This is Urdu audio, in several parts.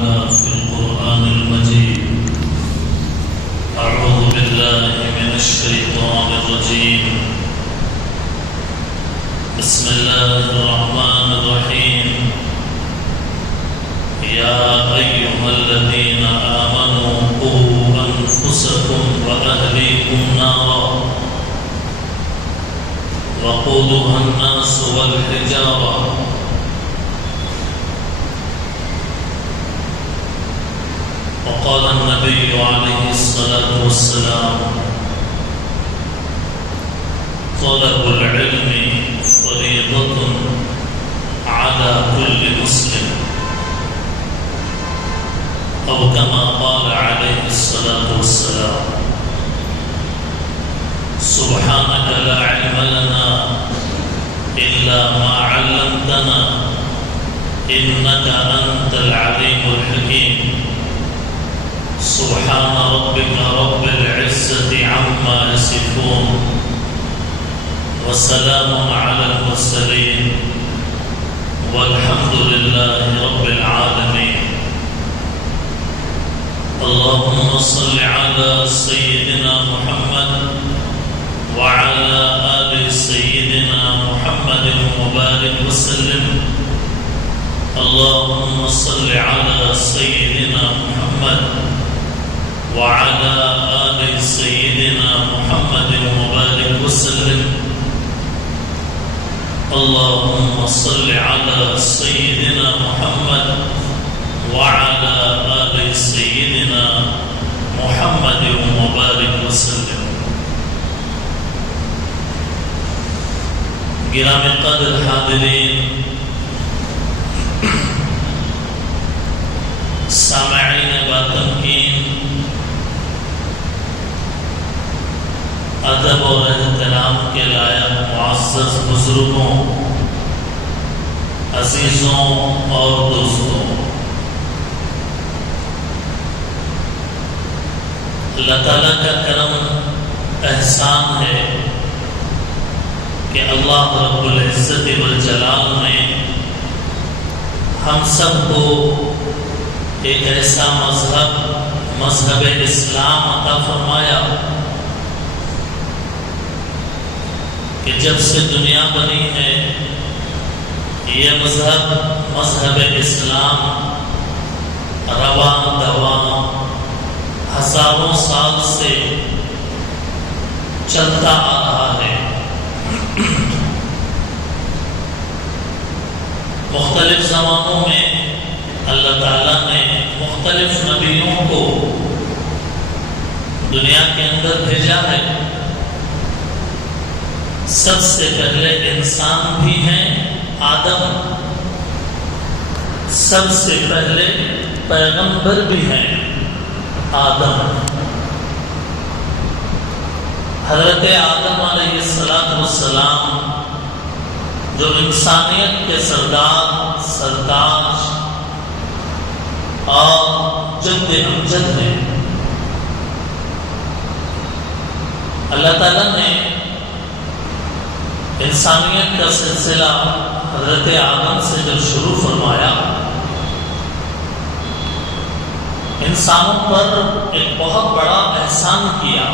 تعالى في القرآن المجيد. أعوذ بالله من الشيطان الرجيم. بسم الله الرحمن الرحيم. يا أيها الذين آمنوا قوا أنفسكم وأهليكم نارا وقودها الناس والحجارة وقال النبي عليه الصلاة والسلام: طلب العلم فريضة على كل مسلم، أو كما قال عليه الصلاة والسلام. سبحانك لا علم لنا إلا ما علمتنا إنك أنت العليم الحكيم. سبحان ربك رب العزة عما يصفون وسلام على المرسلين والحمد لله رب العالمين. اللهم صل على سيدنا محمد وعلى آل سيدنا محمد وبارك وسلم. اللهم صل على سيدنا محمد وعلى آل سيدنا محمد وبارك وسلم. اللهم صل على سيدنا محمد وعلى آل سيدنا محمد وبارك وسلم. گرامی قدر حاضرین، سامعین باتمکین، ادب اور احترام کے لائق معزز بزرگوں، عزیزوں اور دوستوں، اللہ تعالیٰ کا کرم احسان ہے کہ اللہ رب العزت والجلال نے ہم سب کو ایک ایسا مذہب اسلام عطا فرمایا کہ جب سے دنیا بنی ہے یہ مذہب اسلام رواں دواں ہزاروں سال سے چلتا آ رہا ہے۔ مختلف زمانوں میں اللہ تعالیٰ نے مختلف نبیوں کو دنیا کے اندر بھیجا ہے۔ سب سے پہلے انسان بھی ہیں آدم، سب سے پہلے پیغمبر بھی ہیں آدم۔ حضرت آدم علیہ السلام جو انسانیت کے سردار اور جد امجد ہیں، اللہ تعالیٰ نے انسانیت کا سلسلہ حضرت آدم سے جب شروع فرمایا، انسانوں پر ایک بہت بڑا احسان کیا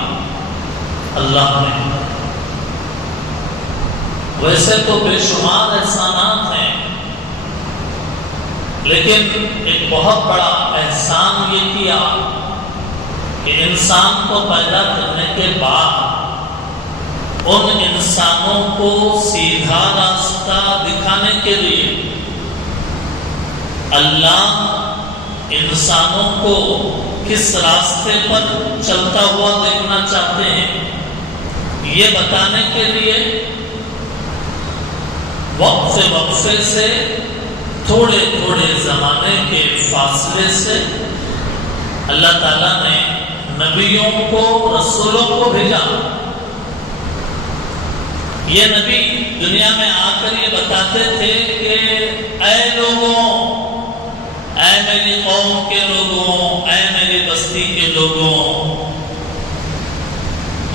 اللہ نے۔ ویسے تو بے شمار احسانات ہیں، لیکن ایک بہت بڑا احسان یہ کیا کہ انسان کو پیدا کرنے کے بعد ان انسانوں کو سیدھا راستہ دکھانے کے لیے اللہ انسانوں کو کس راستے پر چلتا ہوا دیکھنا چاہتے ہیں یہ بتانے کے لیے وقفے سے تھوڑے زمانے کے فاصلے سے اللہ تعالیٰ نے نبیوں کو، رسولوں کو بھیجا۔ یہ نبی دنیا میں آ کر یہ بتاتے تھے کہ اے لوگوں، اے میری قوم کے لوگوں، اے میری بستی کے لوگوں،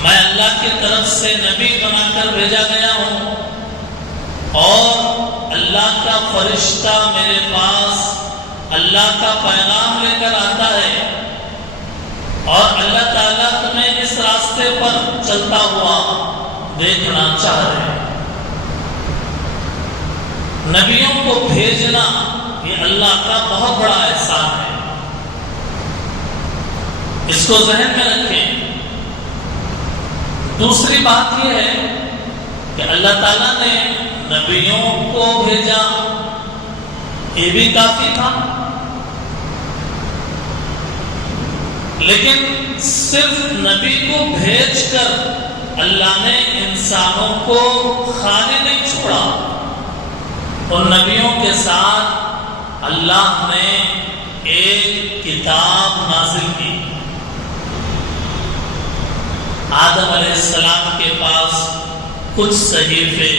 میں اللہ کی طرف سے نبی بنا کر بھیجا گیا ہوں اور اللہ کا فرشتہ میرے پاس اللہ کا پیغام لے کر آتا ہے اور اللہ تعالیٰ تمہیں اس راستے پر چلتا ہوا دیکھنا چاہ رہے ہیں۔ نبیوں کو بھیجنا یہ اللہ کا بہت بڑا احسان ہے، اس کو ذہن میں رکھیں۔ دوسری بات یہ ہے کہ اللہ تعالیٰ نے نبیوں کو بھیجا، یہ بھی کافی تھا، لیکن صرف نبی کو بھیج کر اللہ نے انسانوں کو خالی نہیں چھوڑا۔ ان نبیوں کے ساتھ اللہ نے ایک کتاب نازل کی۔ آدم علیہ السلام کے پاس کچھ صحیفے،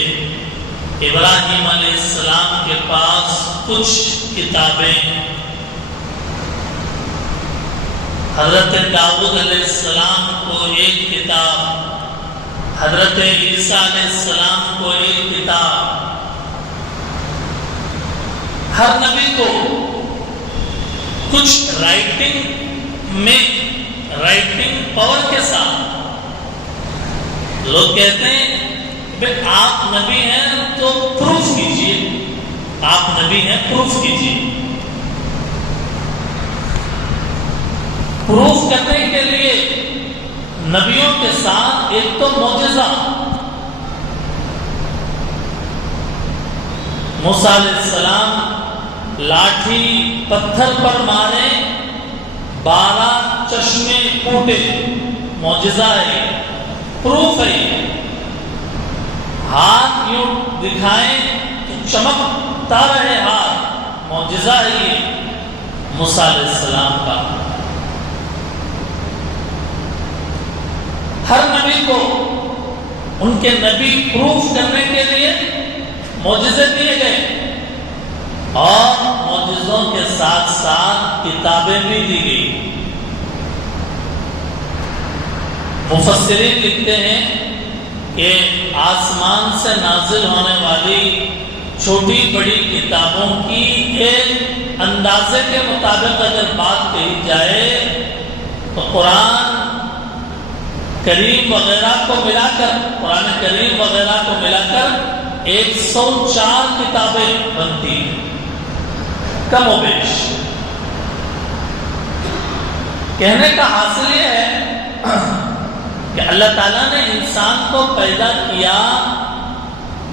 ابراہیم علیہ السلام کے پاس کچھ کتابیں، حضرت داؤد علیہ السلام کو ایک کتاب، حضرت عیسیٰ علیہ السلام کو ایک کتاب۔ ہر نبی کو کچھ رائٹنگ پاور کے ساتھ، لوگ کہتے ہیں کہ آپ نبی ہیں تو پروف کیجئے، آپ نبی ہیں پروف کیجئے۔ پروف کرنے کے لیے نبیوں کے ساتھ ایک تو معجزہ، موسیٰ علیہ السلام لاٹھی پتھر پر مارے، 12 چشمے پھوٹے، معجزہ ہے، پروف ہے۔ ہاتھ یوں دکھائیں تو چمکتا رہے ہاتھ، معجزہ ہے یہ موسیٰ علیہ السلام کا۔ ہر نبی کو ان کے نبی پروف کرنے کے لیے معجزے دیے گئے، اور معجزوں کے ساتھ ساتھ کتابیں بھی دی گئی۔ مفسرین لکھتے ہیں کہ آسمان سے نازل ہونے والی چھوٹی بڑی کتابوں کی ایک اندازے کے مطابق اگر بات کہی جائے تو قرآن کریم وغیرہ کو ملا کر 104 کتابیں بنتی ہیں، کم و بیش۔ کہنے کا حاصل یہ ہے کہ اللہ تعالیٰ نے انسان کو پیدا کیا،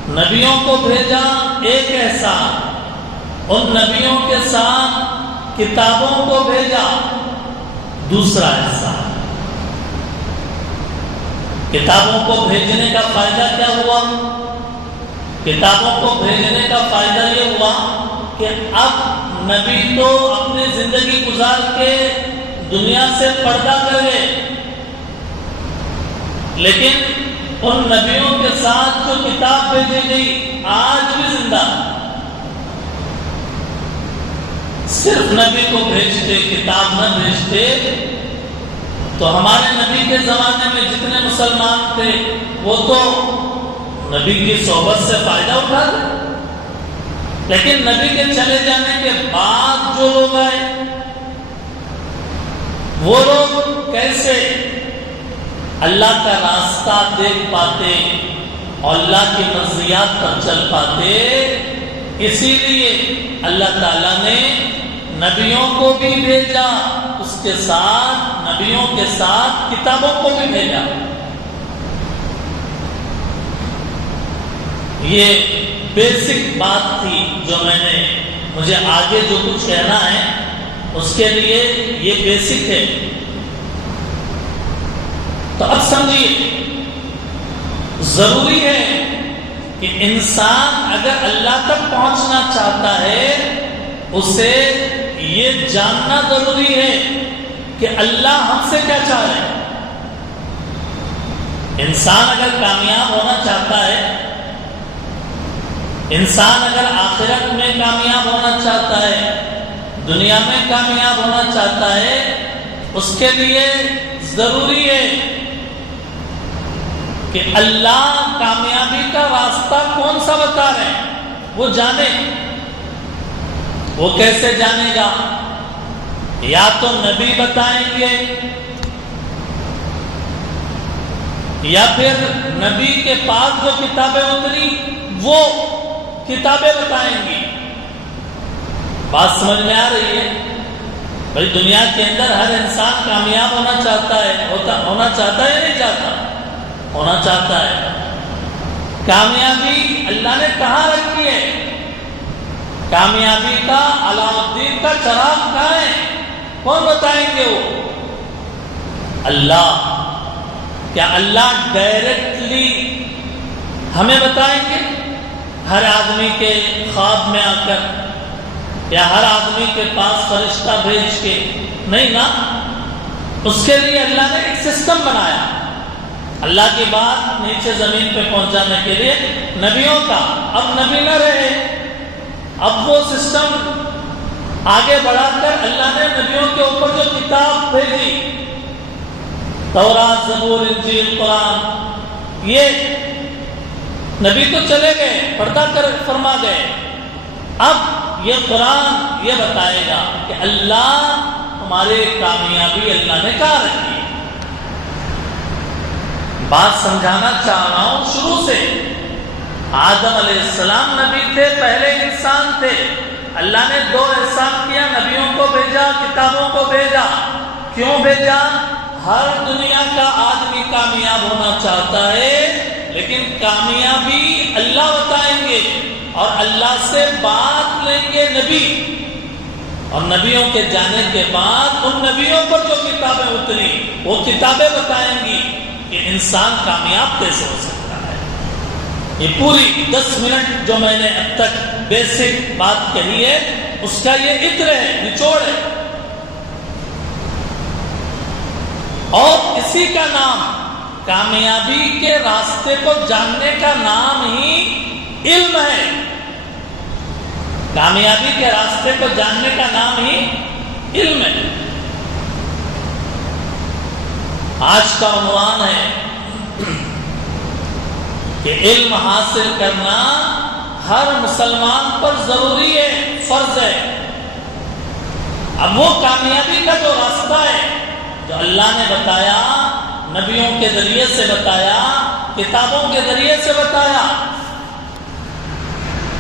نبیوں کو بھیجا، ایک احسان، ان نبیوں کے ساتھ کتابوں کو بھیجا، دوسرا احسان۔ کتابوں کو بھیجنے کا فائدہ کیا ہوا؟ کتابوں کو بھیجنے کا فائدہ یہ ہوا کہ اب نبی تو اپنی زندگی گزار کے دنیا سے پردہ کر گئے، لیکن ان نبیوں کے ساتھ جو کتاب بھیجی گئی آج بھی زندہ۔ صرف نبی کو بھیجتے، کتاب نہ بھیجتے تو ہمارے نبی کے زمانے میں جتنے مسلمان تھے وہ تو نبی کی صحبت سے فائدہ اٹھاتے، لیکن نبی کے چلے جانے کے بعد جو لوگ آئے وہ لوگ کیسے اللہ کا راستہ دیکھ پاتے اور اللہ کی مرضیات پر چل پاتے؟ اسی لیے اللہ تعالیٰ نے نبیوں کو بھی بھیجا، اس کے ساتھ نبیوں کے ساتھ کتابوں کو بھی بھیجا۔ یہ بیسک بات تھی جو مجھے آگے جو کچھ کہنا ہے اس کے لیے یہ بیسک ہے۔ تو اب سمجھیے، ضروری ہے کہ انسان اگر اللہ تک پہنچنا چاہتا ہے اسے یہ جاننا ضروری ہے کہ اللہ ہم سے کیا چاہ رہے ہیں۔ انسان اگر کامیاب ہونا چاہتا ہے، انسان اگر آخرت میں کامیاب ہونا چاہتا ہے، دنیا میں کامیاب ہونا چاہتا ہے، اس کے لیے ضروری ہے کہ اللہ کامیابی کا راستہ کون سا بتا رہے ہیں وہ جانے، وہ کیسے جانے گا؟ یا تو نبی بتائیں گے یا پھر نبی کے پاس جو کتابیں اتری وہ کتابیں بتائیں گی۔ بات سمجھ میں آ رہی ہے؟ بھائی دنیا کے اندر ہر انسان کامیاب ہونا چاہتا ہے، ہونا چاہتا ہے یا نہیں چاہتا؟ ہونا چاہتا ہے۔ کامیابی اللہ نے کہاں رکھی ہے؟ کامیابی کا علاء الدین کا چراغ کہاں ہے؟ کون بتائیں گے وہ؟ اللہ۔ کیا اللہ ڈائریکٹلی ہمیں بتائیں گے ہر آدمی کے خواب میں آ کر، یا ہر آدمی کے پاس فرشتہ بھیج کے؟ نہیں نا۔ اس کے لیے اللہ نے ایک سسٹم بنایا، اللہ کی بات نیچے زمین پہ پہنچانے کے لیے نبیوں کا۔ اب نبی نہ رہے، اب وہ سسٹم آگے بڑھا کر اللہ نے نبیوں کے اوپر جو کتاب بھیجی، تورات، زبور، انجیل، قرآن، یہ نبی تو چلے گئے، پردہ کر فرما گئے۔ اب یہ قرآن یہ بتائے گا کہ اللہ ہمارے کامیابی اللہ نے کہاں رکھی ہے۔ بات سمجھانا چاہ رہا ہوں شروع سے۔ آدم علیہ السلام نبی تھے، پہلے انسان تھے۔ اللہ نے دو احسان کیا، نبیوں کو بھیجا، کتابوں کو بھیجا۔ کیوں بھیجا؟ ہر دنیا کا آدمی کامیاب ہونا چاہتا ہے، لیکن کامیابی اللہ بتائیں گے اور اللہ سے بات لیں گے نبی، اور نبیوں کے جانے کے بعد ان نبیوں پر جو کتابیں اتری وہ کتابیں بتائیں گی کہ انسان کامیاب کیسے ہو سکتا ہے۔ یہ پوری 10 منٹ جو میں نے اب تک بیسک بات کہی ہے، اس کا یہ عطر ہے، نچوڑ ہے، اور اسی کا نام، کامیابی کے راستے کو جاننے کا نام ہی علم ہے۔ کامیابی کے راستے کو جاننے کا نام ہی علم ہے۔ آج کا عنوان ہے کہ علم حاصل کرنا ہر مسلمان پر ضروری ہے، فرض ہے۔ اب وہ کامیابی کا جو راستہ ہے جو اللہ نے بتایا، نبیوں کے ذریعے سے بتایا، کتابوں کے ذریعے سے بتایا،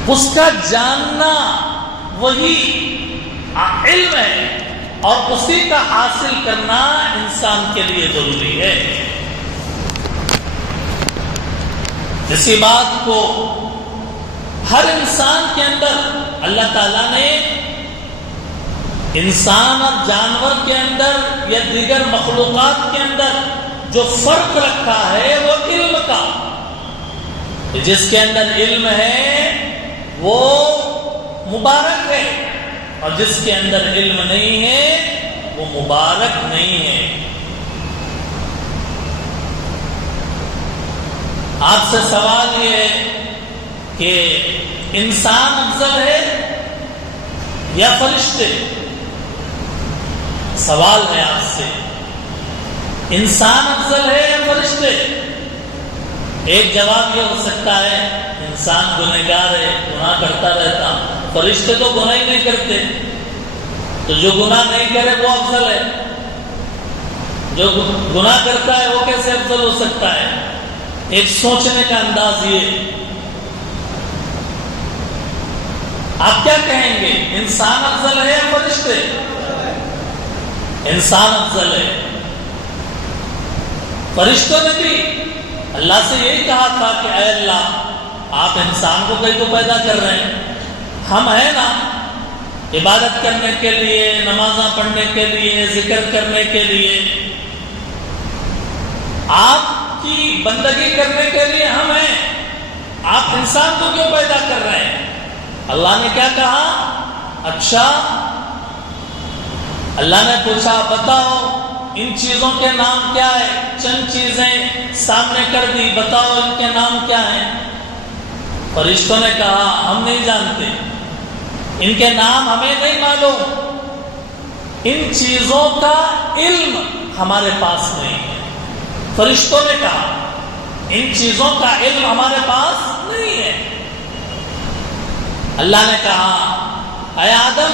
اس کا جاننا وہی علم ہے، اور اسی کا حاصل کرنا انسان کے لیے ضروری ہے۔ اسی بات کو ہر انسان کے اندر اللہ تعالیٰ نے انسان اور جانور کے اندر یا دیگر مخلوقات کے اندر جو فرق رکھا ہے وہ علم کا۔ جس کے اندر علم ہے وہ مبارک ہے، اور جس کے اندر علم نہیں ہے وہ مبارک نہیں ہے۔ آپ سے سوال یہ ہے کہ انسان افضل ہے یا فرشتے؟ سوال ہے آپ سے، انسان افضل ہے یا فرشتے؟ ایک جواب یہ ہو سکتا ہے انسان گنہگار ہے، گناہ کرتا رہتا، فرشتے تو گناہ ہی نہیں کرتے، تو جو گناہ نہیں کرے وہ افضل ہے، جو گناہ کرتا ہے وہ کیسے افضل ہو سکتا ہے؟ ایک سوچنے کا انداز یہ۔ آپ کیا کہیں گے، انسان افضل ہے یا فرشتے؟ انسان افضل ہے۔ فرشتوں نے بھی اللہ سے یہی کہا تھا کہ اے اللہ، آپ انسان کو کہیں تو پیدا کر رہے ہیں، ہم ہیں نا عبادت کرنے کے لیے، نمازاں پڑھنے کے لیے، ذکر کرنے کے لیے، آپ کی بندگی کرنے کے لیے ہم ہیں، آپ انسان کو کیوں پیدا کر رہے ہیں؟ اللہ نے کیا کہا؟ اچھا، اللہ نے پوچھا بتاؤ ان چیزوں کے نام کیا ہے؟ چند چیزیں سامنے کر دی، بتاؤ ان کے نام کیا ہیں؟ فرشتوں نے کہا ہم نہیں جانتے، ان کے نام ہمیں نہیں معلوم، ان چیزوں کا علم ہمارے پاس نہیں ہے۔ فرشتوں نے کہا ان چیزوں کا علم ہمارے پاس نہیں ہے۔ اللہ نے کہا اے آدم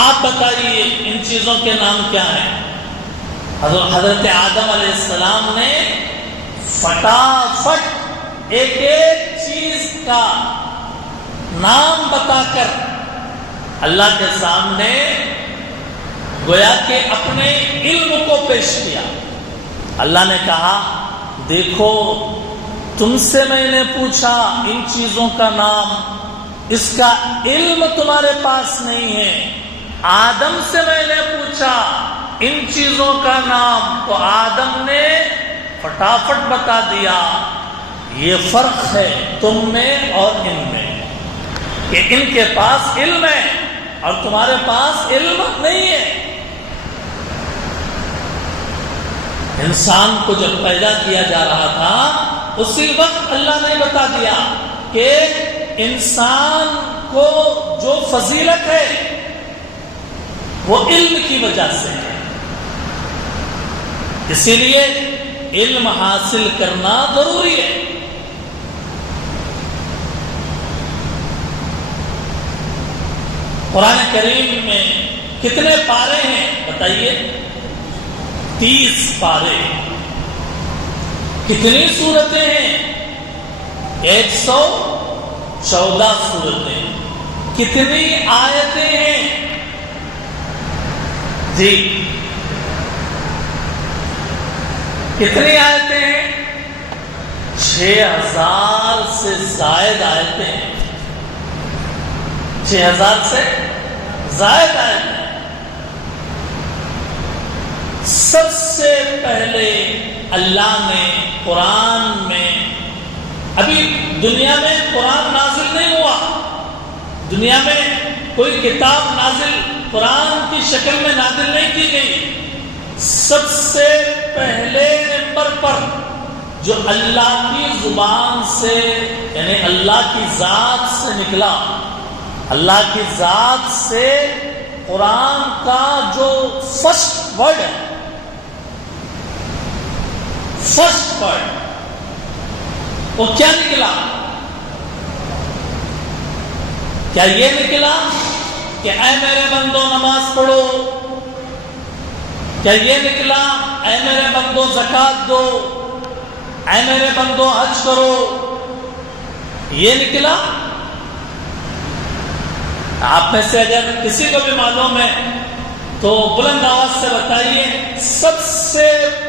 آپ بتائیے ان چیزوں کے نام کیا ہیں؟ حضرت آدم علیہ السلام نے فٹافٹ ایک ایک چیز کا نام بتا کر اللہ کے سامنے گویا کہ اپنے علم کو پیش کیا. اللہ نے کہا دیکھو تم سے میں نے پوچھا ان چیزوں کا نام، اس کا علم تمہارے پاس نہیں ہے. آدم سے میں نے پوچھا ان چیزوں کا نام، تو آدم نے فٹافٹ بتا دیا. یہ فرق ہے تم میں اور ان میں کہ ان کے پاس علم ہے اور تمہارے پاس علم نہیں ہے. انسان کو جب پیدا کیا جا رہا تھا اسی وقت اللہ نے بتا دیا کہ انسان کو جو فضیلت ہے وہ علم کی وجہ سے ہے. اسی لیے علم حاصل کرنا ضروری ہے. قرآن کریم میں کتنے پارے ہیں بتائیے؟ 30 پارے. کتنی سورتیں ہیں؟ 114 سورتیں. کتنی آیتیں ہیں؟ جی کتنی آیتیں ہیں؟ 6000 سے زائد آیتیں ہیں. 6000 سے زائد آیتیں. سب سے پہلے اللہ نے قرآن میں، ابھی دنیا میں قرآن نازل نہیں ہوا، دنیا میں کوئی کتاب نازل قرآن کی شکل میں نازل نہیں کی گئی. سب سے پہلے نمبر پر جو اللہ کی زبان سے یعنی اللہ کی ذات سے نکلا، اللہ کی ذات سے قرآن کا جو فرسٹ ورڈ ہے، فرسٹ ورڈ وہ کیا نکلا؟ کیا یہ نکلا کہ اے میرے بندو نماز پڑھو؟ کیا یہ نکلا اے میرے بندو زکوٰۃ دو، اے میرے بندو حج کرو؟ یہ نکلا؟ آپ میں سے اگر کسی کو بھی معلوم ہے تو بلند آواز سے بتائیے. سب سے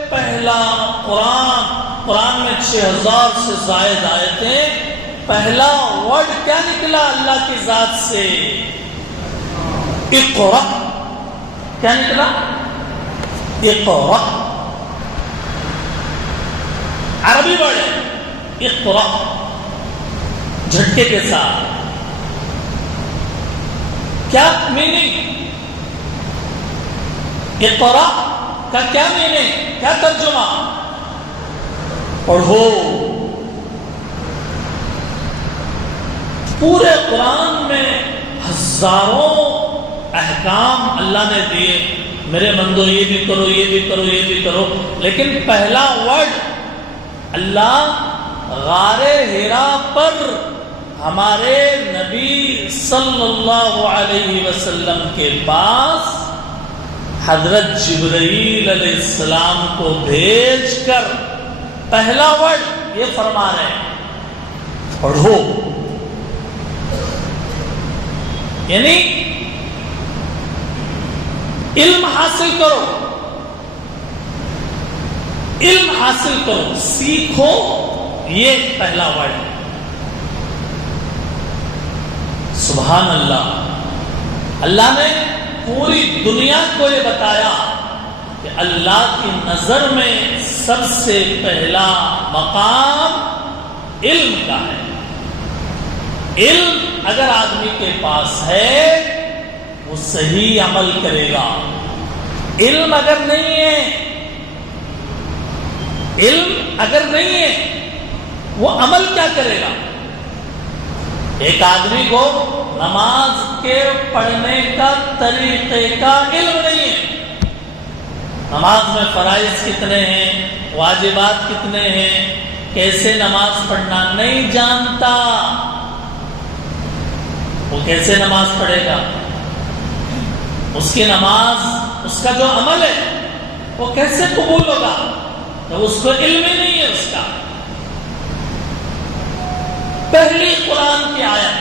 پہلا قرآن میں 6000 سے زائد آیتیں، پہلا ورڈ کیا نکلا اللہ کی ذات سے؟ اقرا. کیا نکلا؟ اقرا. عربی ورڈ ہے اقرا، جھٹکے کے ساتھ. کیا میننگ؟ اقرا کا کیا میننگ، کیا ترجمہ؟ پڑھو. پورے قرآن میں ہزاروں احکام اللہ نے دیے، میرے بندو یہ بھی کرو، یہ بھی کرو، یہ بھی کرو. لیکن پہلا ورڈ اللہ غار حرا پر ہمارے نبی صلی اللہ علیہ وسلم کے پاس حضرت جبرائیل علیہ السلام کو بھیج کر پہلا ورڈ یہ فرما رہے ہیں پڑھو. یعنی علم حاصل کرو، علم حاصل کرو، سیکھو. یہ پہلا ورڈ ہے. سبحان اللہ. اللہ نے پوری دنیا کو یہ بتایا کہ اللہ کی نظر میں سب سے پہلا مقام علم کا ہے. علم اگر آدمی کے پاس ہے وہ صحیح عمل کرے گا. علم اگر نہیں ہے، علم اگر نہیں ہے وہ عمل کیا کرے گا؟ ایک آدمی کو نماز کے پڑھنے کا طریقے کا علم نہیں ہے، نماز میں فرائض کتنے ہیں، واجبات کتنے ہیں، کیسے نماز پڑھنا نہیں جانتا، وہ کیسے نماز پڑھے گا؟ اس کی نماز، اس کا جو عمل ہے وہ کیسے قبول ہوگا؟ تو اس کو علم ہی نہیں ہے اس کا۔ پہلی قرآن کی آیت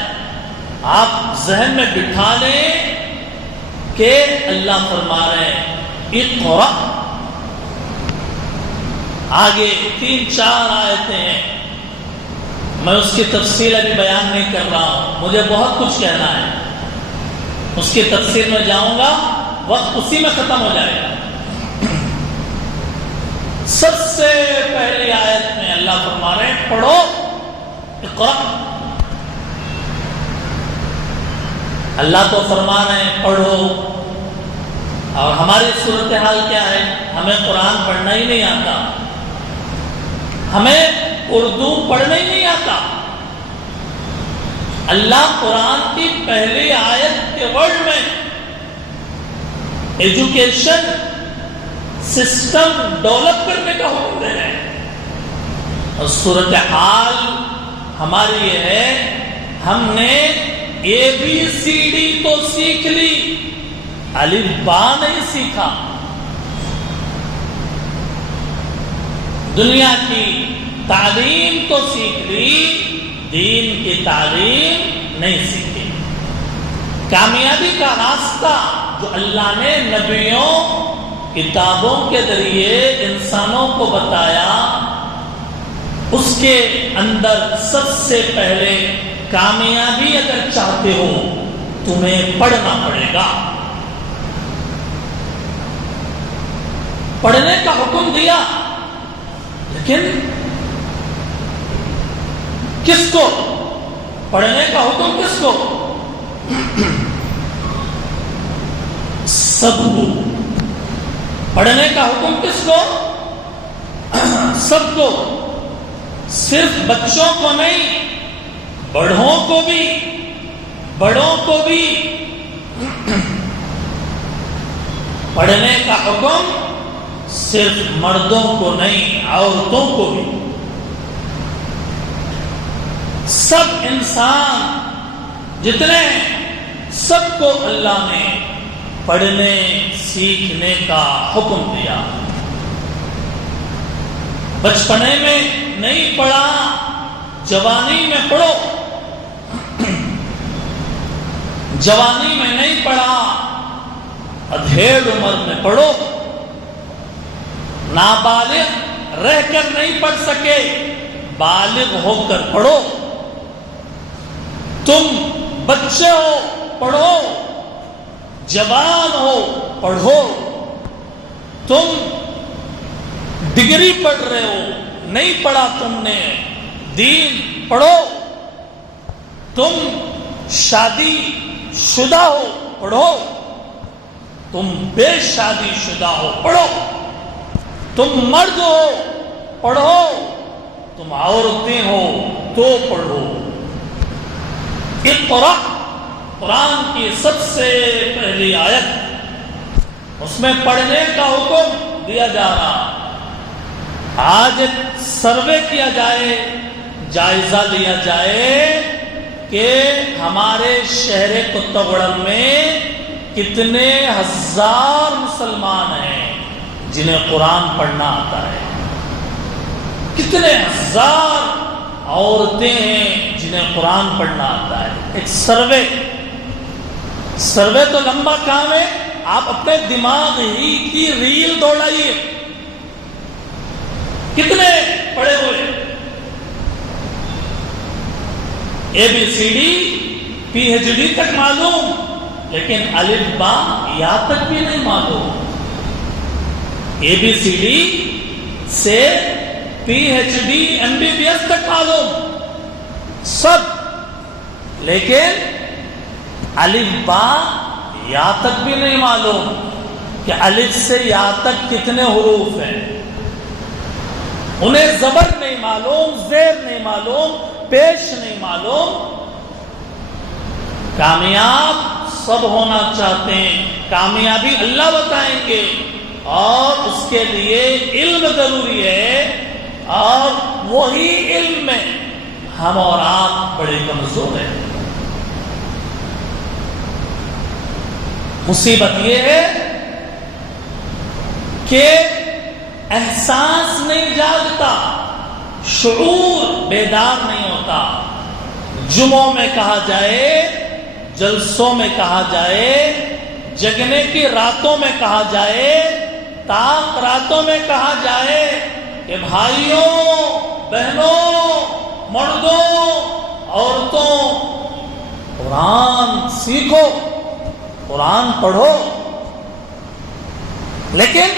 آپ ذہن میں بٹھا لیں کہ اللہ فرما رہے ہیں اقرأ۔ آگے 3-4 آیتیں ہیں، میں اس کی تفصیل ابھی بیان نہیں کر رہا ہوں، مجھے بہت کچھ کہنا ہے، اس کی تفصیل میں جاؤں گا، وقت اسی میں ختم ہو جائے گا۔ سب سے پہلی آیت میں اللہ فرما رہے ہیں پڑھو، اقرأ۔ اللہ تو فرما رہے ہیں پڑھو، اور ہماری صورتحال کیا ہے؟ ہمیں قرآن پڑھنا ہی نہیں آتا، ہمیں اردو پڑھنا ہی نہیں آتا۔ اللہ قرآن کی پہلی آیت کے ورڈ میں ایجوکیشن سسٹم ڈیولپ کرنے کا حکم دے رہے ہیں، اور صورتحال ہماری یہ ہے، ہم نے ABCD تو سیکھ لی، الف با نہیں سیکھا۔ دنیا کی تعلیم تو سیکھ لی، دین کی تعلیم نہیں سیکھی۔ کامیابی کا راستہ جو اللہ نے نبیوں، کتابوں کے ذریعے انسانوں کو بتایا، اس کے اندر سب سے پہلے کامیابی اگر چاہتے ہو تمہیں پڑھنا پڑے گا۔ پڑھنے کا حکم دیا، لیکن کس کو پڑھنے کا حکم؟ کس کو؟ سب کو پڑھنے کا حکم، کس کو؟ سب کو، صرف بچوں کو نہیں، بڑوں کو بھی، بڑوں کو بھی پڑھنے کا حکم، صرف مردوں کو نہیں، عورتوں کو بھی۔ سب انسان جتنے ہیں، سب کو اللہ نے پڑھنے سیکھنے کا حکم دیا۔ بچپنے میں نہیں پڑھا، جوانی میں پڑھو، جوانی میں نہیں پڑھا، ادھیڑ عمر میں پڑھو، نابالغ رہ کر نہیں پڑھ سکے، بالغ ہو کر پڑھو۔ تم بچے ہو پڑھو، جوان ہو پڑھو، تم ڈگری پڑھ رہے ہو، نہیں پڑھا تم نے، دین پڑھو، تم شادی شدہ ہو پڑھو، تم بے شادی شدہ ہو پڑھو، تم مرد ہو پڑھو، تم عورتیں ہو تو پڑھو۔ اقرأ قرآن کی سب سے پہلی آیت، اس میں پڑھنے کا حکم دیا جا رہا۔ آج سروے کیا جائے، جائزہ لیا جائے کہ ہمارے شہر کتگڑم میں کتنے ہزار مسلمان ہیں جنہیں قرآن پڑھنا آتا ہے، کتنے ہزار عورتیں ہیں جنہیں قرآن پڑھنا آتا ہے۔ ایک سروے تو لمبا کام ہے، آپ اپنے دماغ ہی کی ریل دوڑائیے، کتنے پڑھے ہوئے؟ ABCD PhD تک معلوم، لیکن الف با یا تک بھی نہیں معلوم۔ ABCD سے PhD MBBS تک معلوم سب، لیکن الف با یا تک بھی نہیں معلوم کہ الف سے یا تک کتنے حروف ہیں۔ انہیں زبر نہیں معلوم، زیر نہیں معلوم، پیش نہیں معلوم۔ کامیاب سب ہونا چاہتے ہیں، کامیابی اللہ بتائیں گے، اور اس کے لیے علم ضروری ہے، اور وہی علم میں ہم اور آپ بڑے کمزور ہیں۔ مصیبت یہ ہے کہ احساس نہیں جاگتا، شعور بیدار نہیں ہوتا۔ جمعوں میں کہا جائے، جلسوں میں کہا جائے، جگنے کی راتوں میں کہا جائے، تاک راتوں میں کہا جائے کہ بھائیوں، بہنوں، مردوں، عورتوں، قرآن سیکھو، قرآن پڑھو، لیکن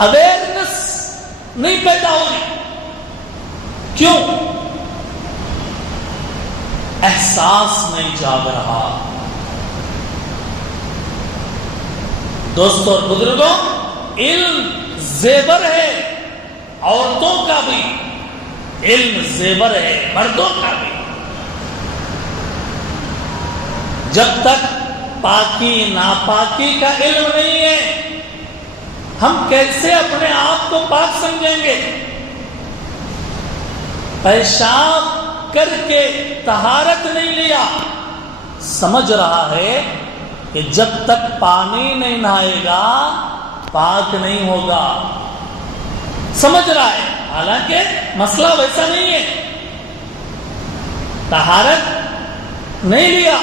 اویئرنس نہیں پیدا ہو رہی۔ کیوں؟ احساس نہیں جاگ رہا۔ دوستوں اور بزرگوں، علم زیور ہے، عورتوں کا بھی علم زیور ہے، مردوں کا بھی۔ جب تک پاکی ناپاکی کا علم نہیں ہے، ہم کیسے اپنے آپ کو پاک سمجھیں گے؟ پیشاب کر کے طہارت نہیں لیا، سمجھ رہا ہے کہ جب تک پانی نہیں نہائے گا پاک نہیں ہوگا، سمجھ رہا ہے، حالانکہ مسئلہ ویسا نہیں ہے۔ طہارت نہیں لیا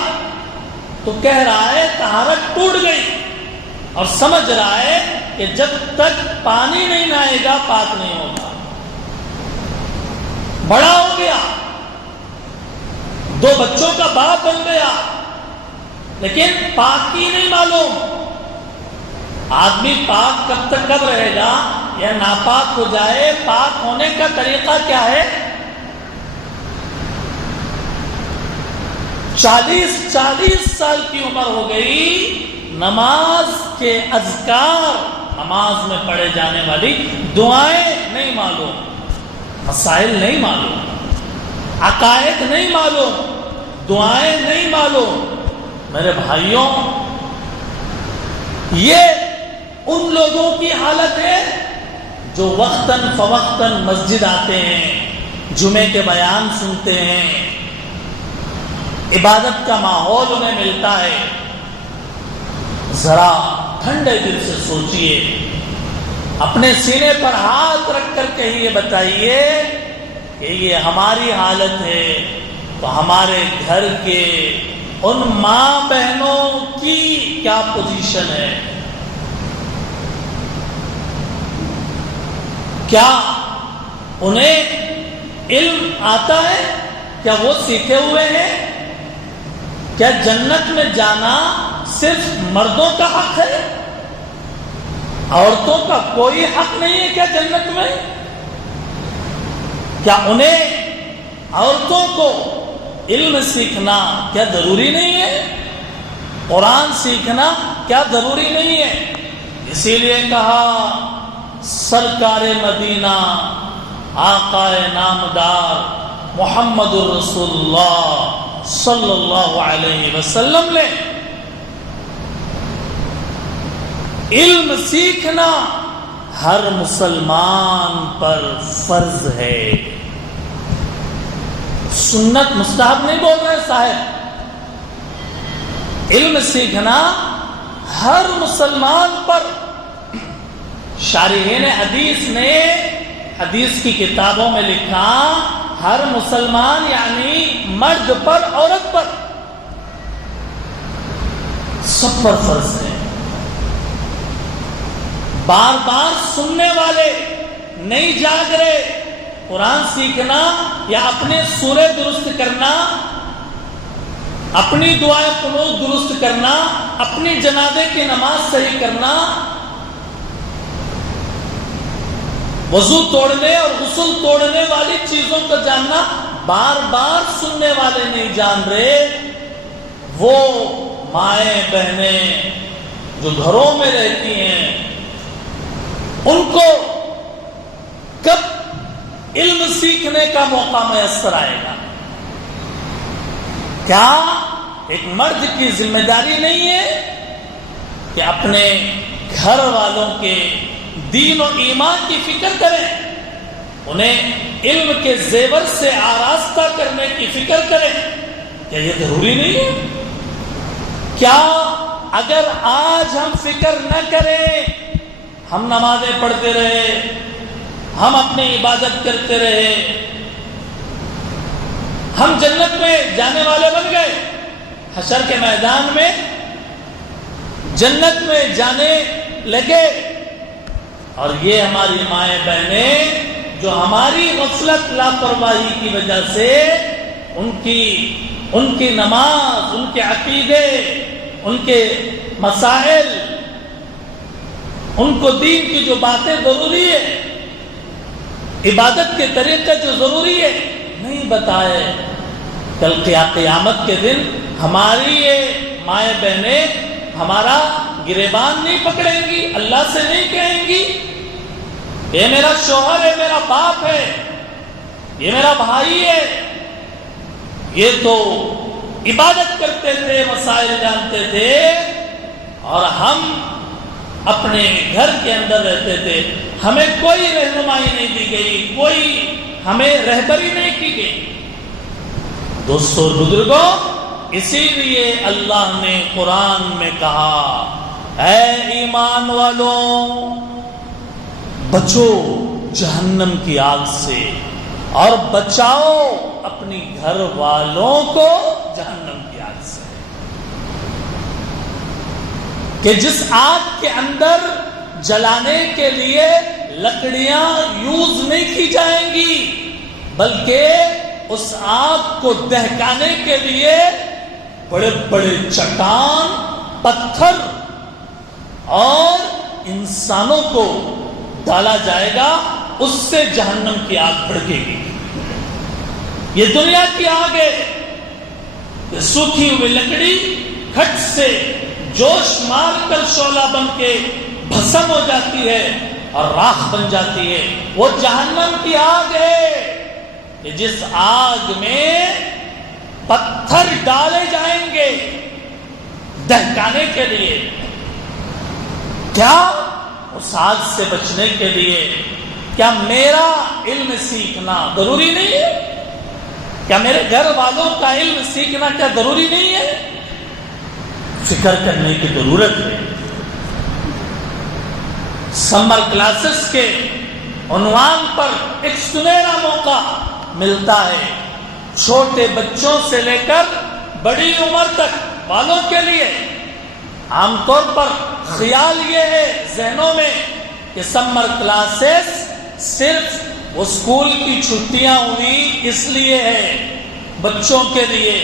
تو کہہ رہا ہے طہارت ٹوٹ گئی، اور سمجھ رہا ہے کہ جب تک پانی نہیں نہائے گا پاک نہیں ہوگا۔ بڑا ہو گیا، 2 بچوں کا باپ بن گیا، لیکن پاکی نہیں معلوم۔ آدمی پاک کب رہے گا یا ناپاک ہو جائے؟ پاک ہونے کا طریقہ کیا ہے؟ 40 سال کی عمر ہو گئی، نماز کے اذکار، نماز میں پڑھے جانے والی دعائیں نہیں معلوم، مسائل نہیں معلوم، عقائد نہیں معلوم، دعائیں نہیں معلوم۔ میرے بھائیوں، یہ ان لوگوں کی حالت ہے جو وقتاً فوقتاً مسجد آتے ہیں، جمعے کے بیان سنتے ہیں، عبادت کا ماحول انہیں ملتا ہے۔ ذرا ٹھنڈے دل سے سوچئے، اپنے سینے پر ہاتھ رکھ کر کے یہ بتائیے کہ یہ ہماری حالت ہے تو ہمارے گھر کے ان ماں بہنوں کی کیا پوزیشن ہے؟ کیا انہیں علم آتا ہے؟ کیا وہ سیکھے ہوئے ہیں؟ کیا جنت میں جانا صرف مردوں کا حق ہے؟ عورتوں کا کوئی حق نہیں ہے کیا جنت میں؟ کیا انہیں عورتوں کو علم سیکھنا کیا ضروری نہیں ہے؟ قرآن سیکھنا کیا ضروری نہیں ہے؟ اسی لیے کہا سرکار مدینہ آقا نامدار محمد الرسول اللہ صلی اللہ علیہ وسلم نے علم سیکھنا ہر مسلمان پر فرض ہے، سنت مستحب نہیں بول رہے صاحب۔ علم سیکھنا ہر مسلمان پر، شارحین حدیث نے حدیث کی کتابوں میں لکھا ہر مسلمان یعنی مرد پر، عورت پر، سب پر فرض ہے۔ بار بار سننے والے نہیں جاگ رہے، قرآن سیکھنا یا اپنے سورے درست کرنا، اپنی دعائیں قنوت درست کرنا، اپنی جنازے کی نماز صحیح کرنا، وضو توڑنے اور غسل توڑنے والی چیزوں کو جاننا، بار بار سننے والے نہیں جان رہے۔ وہ مائیں بہنیں جو گھروں میں رہتی ہیں، ان کو کب علم سیکھنے کا موقع میسر آئے گا؟ کیا ایک مرد کی ذمہ داری نہیں ہے کہ اپنے گھر والوں کے دین و ایمان کی فکر کریں، انہیں علم کے زیور سے آراستہ کرنے کی فکر کریں؟ کیا یہ ضروری نہیں ہے؟ کیا اگر آج ہم فکر نہ کریں، ہم نمازیں پڑھتے رہے، ہم اپنی عبادت کرتے رہے، ہم جنت میں جانے والے بن گئے، حشر کے میدان میں جنت میں جانے لگے، اور یہ ہماری مائیں بہنیں جو ہماری غفلت لاپرواہی کی وجہ سے ان کی نماز، ان کے عقیدے، ان کے مسائل، ان کو دین کی جو باتیں ضروری ہے، عبادت کے طریقے جو ضروری ہے نہیں بتائے، کل قیامت کے دن ہماری یہ مائیں بہنیں ہمارا گریبان نہیں پکڑیں گی، اللہ سے نہیں کہیں گی یہ میرا شوہر ہے، میرا باپ ہے، یہ میرا بھائی ہے، یہ تو عبادت کرتے تھے، مسائل جانتے تھے، اور ہم اپنے گھر کے اندر رہتے تھے، ہمیں کوئی رہنمائی نہیں دی گئی، کوئی ہمیں رہبری نہیں کی گئی۔ دوستو اور بزرگوں، اسی لیے اللہ نے قرآن میں کہا، اے ایمان والوں بچو جہنم کی آگ سے اور بچاؤ اپنی گھر والوں کو جہنم کی آگ سے، کہ جس آگ کے اندر جلانے کے لیے لکڑیاں یوز نہیں کی جائیں گی، بلکہ اس آگ کو دہکانے کے لیے بڑے بڑے چٹان، پتھر اور انسانوں کو ڈالا جائے گا، اس سے جہنم کی آگ بھڑکے گی۔ یہ دنیا کی آگ ہے، یہ سوکھی ہوئی لکڑی کھٹ سے جوش مار کر شعلہ بن کے بھسم ہو جاتی ہے اور راکھ بن جاتی ہے، وہ جہنم کی آگ ہے کہ جس آگ میں پتھر ڈالے جائیں گے دہکانے کے لیے۔ کیا اس آگ سے بچنے کے لیے کیا میرا علم سیکھنا ضروری نہیں ہے؟ کیا میرے گھر والوں کا علم سیکھنا کیا ضروری نہیں ہے؟ فکر کرنے کی ضرورت ہے۔ سمر کلاسز کے عنوان پر ایک سنہرا موقع ملتا ہے چھوٹے بچوں سے لے کر بڑی عمر تک والوں کے لیے۔ عام طور پر خیال یہ ہے ذہنوں میں کہ سمر کلاسز صرف وہ اسکول کی چھٹیاں ہوئی اس لیے ہے، بچوں کے لیے۔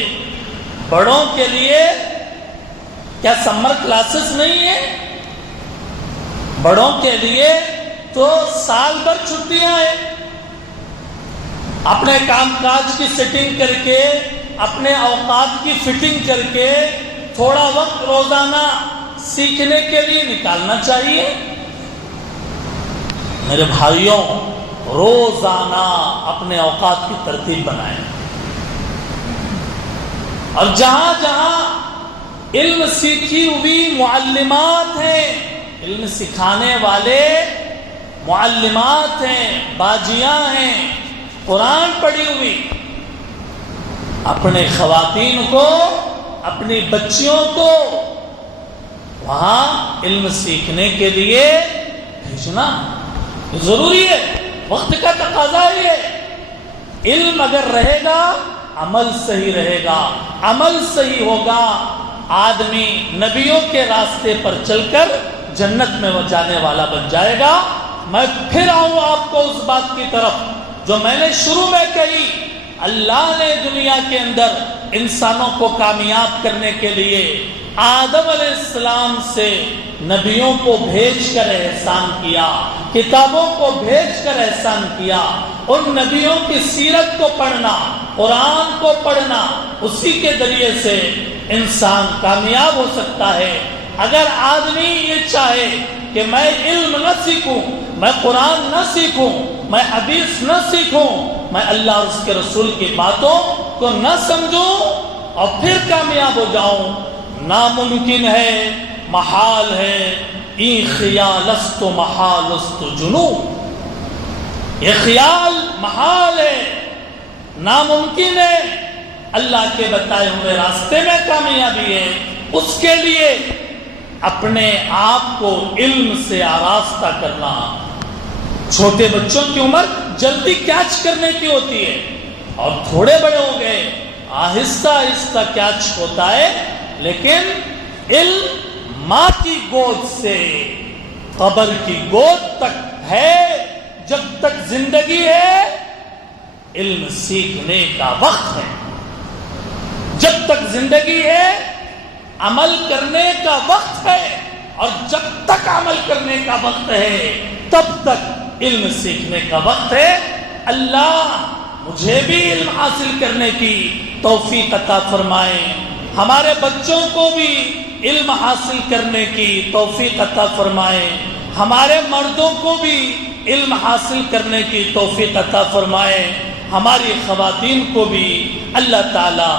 بڑوں کے لیے کیا سمر کلاسز نہیں ہے؟ بڑوں کے لیے تو سال بھر چھٹیاں ہیں۔ اپنے کام کاج کی سیٹنگ کر کے، اپنے اوقات کی فٹنگ کر کے تھوڑا وقت روزانہ سیکھنے کے لیے نکالنا چاہیے۔ میرے بھائیوں، روزانہ اپنے اوقات کی ترتیب بنائیں، اور جہاں جہاں علم سیکھی ہوئی معلمات ہیں، علم سکھانے والے معلمات ہیں، باجیاں ہیں، قرآن پڑھی ہوئی، اپنے خواتین کو، اپنی بچیوں کو وہاں علم سیکھنے کے لیے بھیجنا ضروری ہے۔ وقت کا تقاضا ہی ہے۔ علم اگر رہے گا عمل صحیح رہے گا، عمل صحیح ہوگا، آدمی نبیوں کے راستے پر چل کر جنت میں وہ جانے والا بن جائے گا۔ میں پھر آؤں آپ کو اس بات کی طرف جو میں نے شروع میں کہی، اللہ نے دنیا کے اندر انسانوں کو کامیاب کرنے کے لیے آدم علیہ السلام سے نبیوں کو بھیج کر احسان کیا، کتابوں کو بھیج کر احسان کیا۔ ان نبیوں کی سیرت کو پڑھنا، قرآن کو پڑھنا، اسی کے ذریعے سے انسان کامیاب ہو سکتا ہے۔ اگر آدمی یہ چاہے کہ میں علم نہ سیکھوں، میں قرآن نہ سیکھوں، میں حدیث نہ سیکھوں، میں اللہ اور اس کے رسول کی باتوں کو نہ سمجھوں اور پھر کامیاب ہو جاؤں، ناممکن ہے، محال ہے۔ این خیال است و محال است جنون، یہ خیال محال ہے، ناممکن ہے۔ اللہ کے بتائے ہوئے راستے میں کامیابی ہے، اس کے لیے اپنے آپ کو علم سے آراستہ کرنا. چھوٹے بچوں کی عمر جلدی کیچ کرنے کی ہوتی ہے، اور تھوڑے بڑے ہو گئے آہستہ آہستہ کیچ ہوتا ہے. لیکن علم ماں کی گود سے قبر کی گود تک ہے. جب تک زندگی ہے علم سیکھنے کا وقت ہے. جب تک زندگی ہے عمل کرنے کا وقت ہے، اور جب تک عمل کرنے کا وقت ہے تب تک علم سیکھنے کا وقت ہے. اللہ مجھے بھی علم حاصل کرنے کی توفیق عطا فرمائے، ہمارے بچوں کو بھی علم حاصل کرنے کی توفیق عطا فرمائے، ہمارے مردوں کو بھی علم حاصل کرنے کی توفیق عطا فرمائے، ہماری خواتین کو بھی اللہ تعالی